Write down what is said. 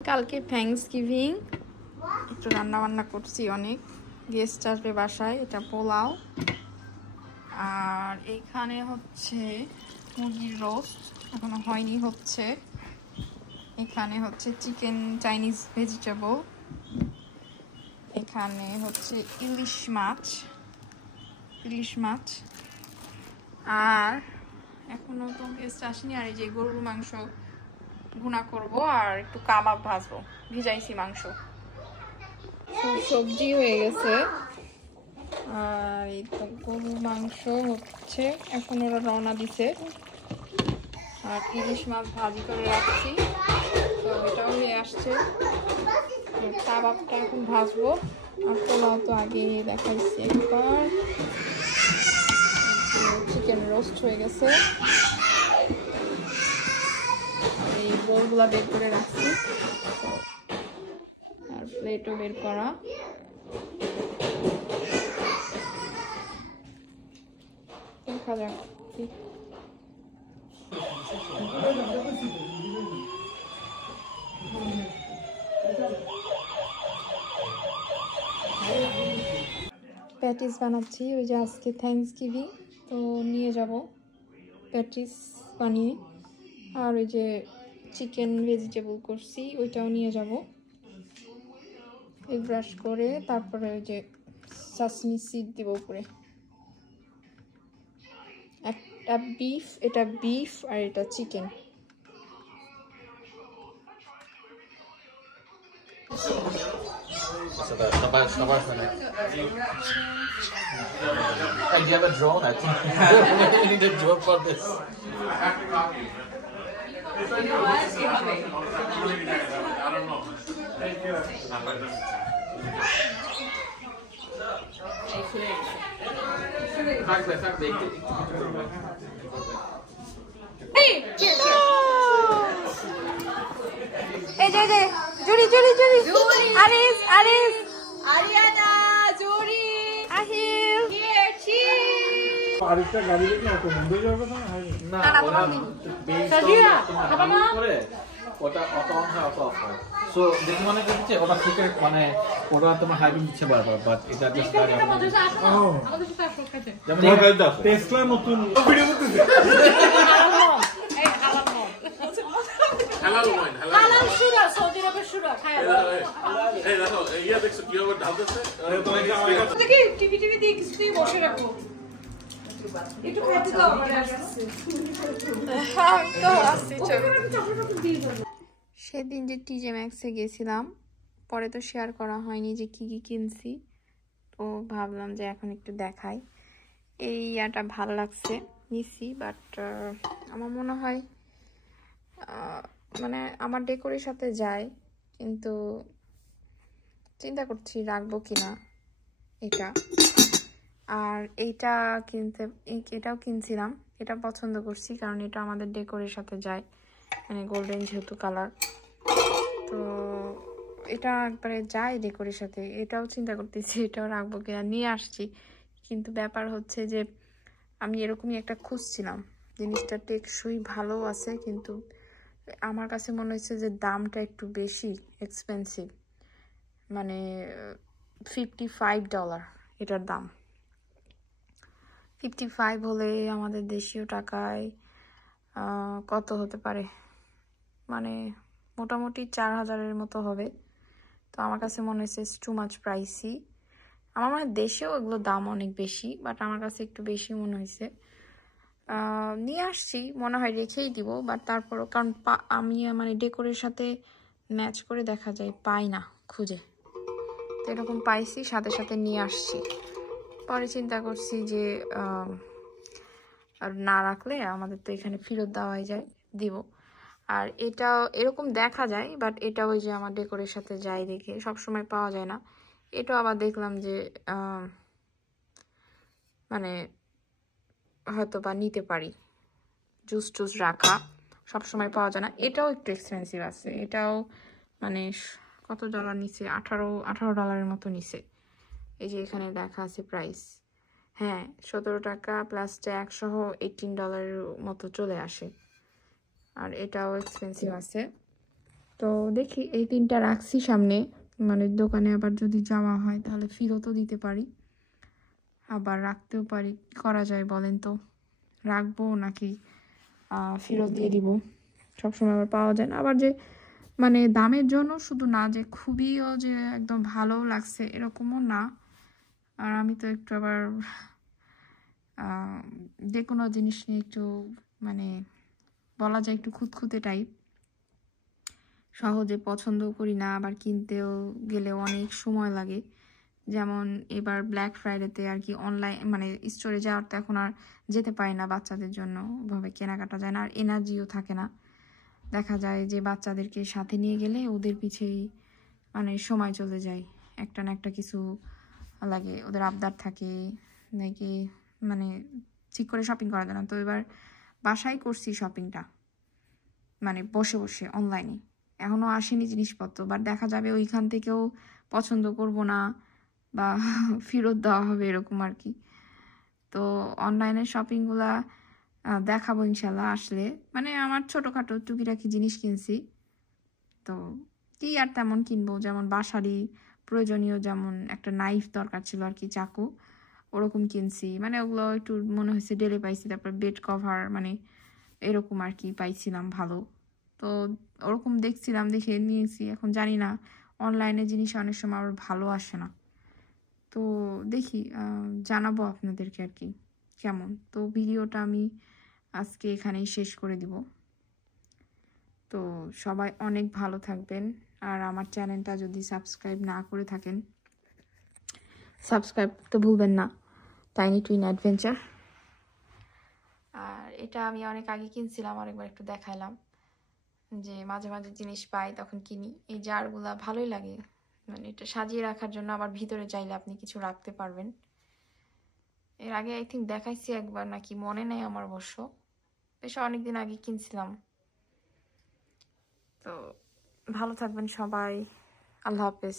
কালকে থ্যাঙ্কসগিভিং, একটু রান্না বান্না করছি, অনেক গেস্ট আসবে বাসায়। এটা পোলাও, আর এইখানে হচ্ছে মুরগির রোস্ট, এখনো হয়নি, হচ্ছে। এখানে হচ্ছে চিকেন চাইনিজ ভেজিটেবল, এখানে হচ্ছে ইলিশ মাছ, আর এখনো তো গেস্ট আসেনি। আর এই যে গরুর মাংস ভুনা করব, আর একটু কাবাব ভাজবো, ভিজাইছি মাংস। সবজি হয়ে গেছে, আর এই তো গরুর মাংস হচ্ছে, এখন ওরা রওনা দিছে। আর ইলিশ মাছ ভাজি করে রাখছি, তো এটাও হয়ে আসছে। কাবাবটা এখন ভাজবো, আর পোলাও তো আগে দেখাইছি একবার। চিকেন রোস্ট হয়ে গেছে, এই বোলগুলা বের করে রাখছি, আর প্লেটও বের করা। দেখা যাক প্যাটিস বানাচ্ছি, ওই যে আজকে থ্যাঙ্কসগিভিং, তো নিয়ে যাব প্যাটিস বানিয়ে। আর ওই যে চিকেন ভেজিটেবল করছি, ওইটাও নিয়ে যাব। এই ব্রাশ করে তারপরে ওই যে সাসমি সিড দিব উপরে। একটা বিফ, এটা বিফ, আর এটা chicken. Hey, do you have a drone? I think you need a drone for this. এই যে জুরি আরিস আরিয়ানা জুরি আহিল আরেকটা গাড়ি দেখলে অত বন্ধ হয়ে যাবে না? না তোমার দিন সাজিয়া খাবা না করে ওটা অত অন হয় অত অফ হয়। সো দেখি মনে করছে ওটা থেকে মানে ওটা তোমার হাইবিং দিচ্ছে বারবার, বাট এটা জাস্ট গাড়ি আমাদের সাথে আসো আমাদের সাথে আসো খেতে যেমন এই গাড়ি দাও টেসলা নতুন ভিডিও করতেছে। এই হালাল নয় হালাল ওয়াইন হালাল শুরা সৌদি আরবের শুরা খায় এই দেখো ইয়া দেখছো কিভাবে ঢালতেছে দেখি টিভি দিয়ে কিছু দিয়ে বসে রাখো একটু খাইতে দাও আমার আসছে তো আসছি। চাপড় দিয়ে দাও সেদিন যে টিজে ম্যাক্সে গেছিলাম, পরে তো শেয়ার করা হয়নি যে কি কি কিনছি, তো ভাবলাম যে এখন একটু দেখাই। এই ইয়াটা ভালো লাগছে, নিছি, বাট আমার মনে হয় মানে আমার ডেকোরের সাথে যায়, কিন্তু চিন্তা করছি রাখবো কিনা এটা। আর এইটা এটাও কিনছিলাম, এটা পছন্দ করছি কারণ এটা আমাদের ডেকোরের সাথে যায়, মানে গোল্ডেন যেহেতু কালার, তো এটা একবারে যায় ডেকোরের সাথে। এটাও চিন্তা করতেছি এটাও রাখবো কিনা, নিয়ে আসছি। কিন্তু ব্যাপার হচ্ছে যে আমি এরকমই একটা খুঁজছিলাম, জিনিসটা টেকসই ভালো আছে, কিন্তু আমার কাছে মনে হচ্ছে যে দামটা একটু বেশি এক্সপেন্সিভ, মানে $55 এটার দাম। 55 হলে আমাদের দেশীয় টাকায় কত হতে পারে, মানে মোটামুটি 4000-এর মতো হবে। তো আমার কাছে মনে হচ্ছে টু মাচ প্রাইসি। আমার মনে হয় দেশেও এগুলো দাম অনেক বেশি, বাট আমার কাছে একটু বেশি মনে হয়েছে। নিয়ে আসছি, মনে হয় রেখেই দিব, বাট তারপরও কারণ আমি মানে ডেকোরের সাথে ম্যাচ করে দেখা যায় পাই না খুঁজে, তো এরকম পাইছি, সাথে সাথে নিয়ে আসছি। পরে চিন্তা করছি যে আর না রাখলে আমাদের তো এখানে ফেরত দেওয়াই যায়, দিব। আর এটাও এরকম দেখা যায়, বাট এটা ওই যে আমার ডেকোরের সাথে যায় দেখে সবসময় পাওয়া যায় না। এটাও আবার দেখলাম যে মানে হয়তো বা নিতে পারি, জুস টুস রাখা সবসময় পাওয়া যায় না। এটাও একটু এক্সপেন্সিভ আছে, এটাও মানে কত ডলার নিচে, $18 মতো নিচে। এই যে এখানে লেখা আছে প্রাইস, হ্যাঁ 17 টাকা প্লাস ট্যাক্স সহ $18 মতো চলে আসে। আর এটাও এক্সপেন্সিভ আছে। তো দেখি এই 3টা রাখছি সামনে, মানে দোকানে আবার যদি যাওয়া হয় তাহলে ফেরতও দিতে পারি, আবার রাখতেও পারি। কি করা যায় বলেন তো, রাখবো নাকি ফেরত দিয়ে দিব? সবসময় আবার পাওয়া যায় না, আবার যে মানে দামের জন্য শুধু না যে খুবইও যে একদম ভালো লাগছে এরকমও না। আর আমি তো একটু আবার যে কোনো জিনিস নিয়ে একটু মানে বলা যায় একটু খুঁতখুঁতে টাইপ, সহজে পছন্দ করি না, আবার কিনতেও গেলে অনেক সময় লাগে। যেমন এবার ব্ল্যাক ফ্রাইডেতে আর কি অনলাইন মানে স্টোরে যাওয়ার তো এখন আর যেতে পারি না, বাচ্চাদের জন্য ওভাবে কেনাকাটা যায় না, আর এনার্জিও থাকে না। দেখা যায় যে বাচ্চাদেরকে সাথে নিয়ে গেলে ওদের পিছেই মানে সময় চলে যায়, একটা না একটা কিছু লাগে, ওদের আবদার থাকে নাকি, মানে ঠিক করে শপিং করা যায় না। তো এবার বাসায় করছি শপিংটা, মানে বসে বসে অনলাইনে, এখনও আসেনি জিনিসপত্র, বাট দেখা যাবে ওইখান থেকেও পছন্দ করব না বা ফেরত দেওয়া হবে এরকম আর কি। তো অনলাইনের শপিংগুলা দেখাবো ইনশাল্লাহ আসলে। মানে আমার ছোটোখাটো টুকিটাকি জিনিস কিনছি, তো কি আর তেমন কিনবো, যেমন বাসারই প্রয়োজনীয়, যেমন একটা নাইফ দরকার ছিল আর কি, চাকু, ওরকম কিনছি। মানে ওগুলো একটু মনে হয়েছে ডেলে পাইছি, তারপর বেড কভার মানে এরকম আর কি পাইছিলাম ভালো, তো ওরকম দেখছিলাম, দেখে নিয়েছি। এখন জানি না অনলাইনে জিনিস অনেক সময় আবার ভালো আসে না, তো দেখি জানাবো আপনাদেরকে আর কি কেমন। তো ভিডিওটা আমি আজকে এখানেই শেষ করে দিব। তো সবাই অনেক ভালো থাকবেন, আর আমার চ্যানেলটা যদি সাবস্ক্রাইব না করে থাকেন সাবস্ক্রাইব করতে ভুলবেন না, টাইনি টুইন অ্যাডভেঞ্চার। আর এটা আমি অনেক আগে কিনছিলাম, আরেকবার একটু দেখাইলাম, যে মাঝে মাঝে জিনিস পাই তখন কিনি। এই জারগুলা ভালোই লাগে, মানে এটা সাজিয়ে রাখার জন্য, আবার ভিতরে চাইলে আপনি কিছু রাখতে পারবেন। এর আগে আই থিঙ্ক দেখাইছি একবার নাকি, মনে নেই আমার অবশ্য, বেশ অনেকদিন আগে কিনছিলাম। তো ভালো থাকবেন সবাই, আল্লাহ হাফেজ।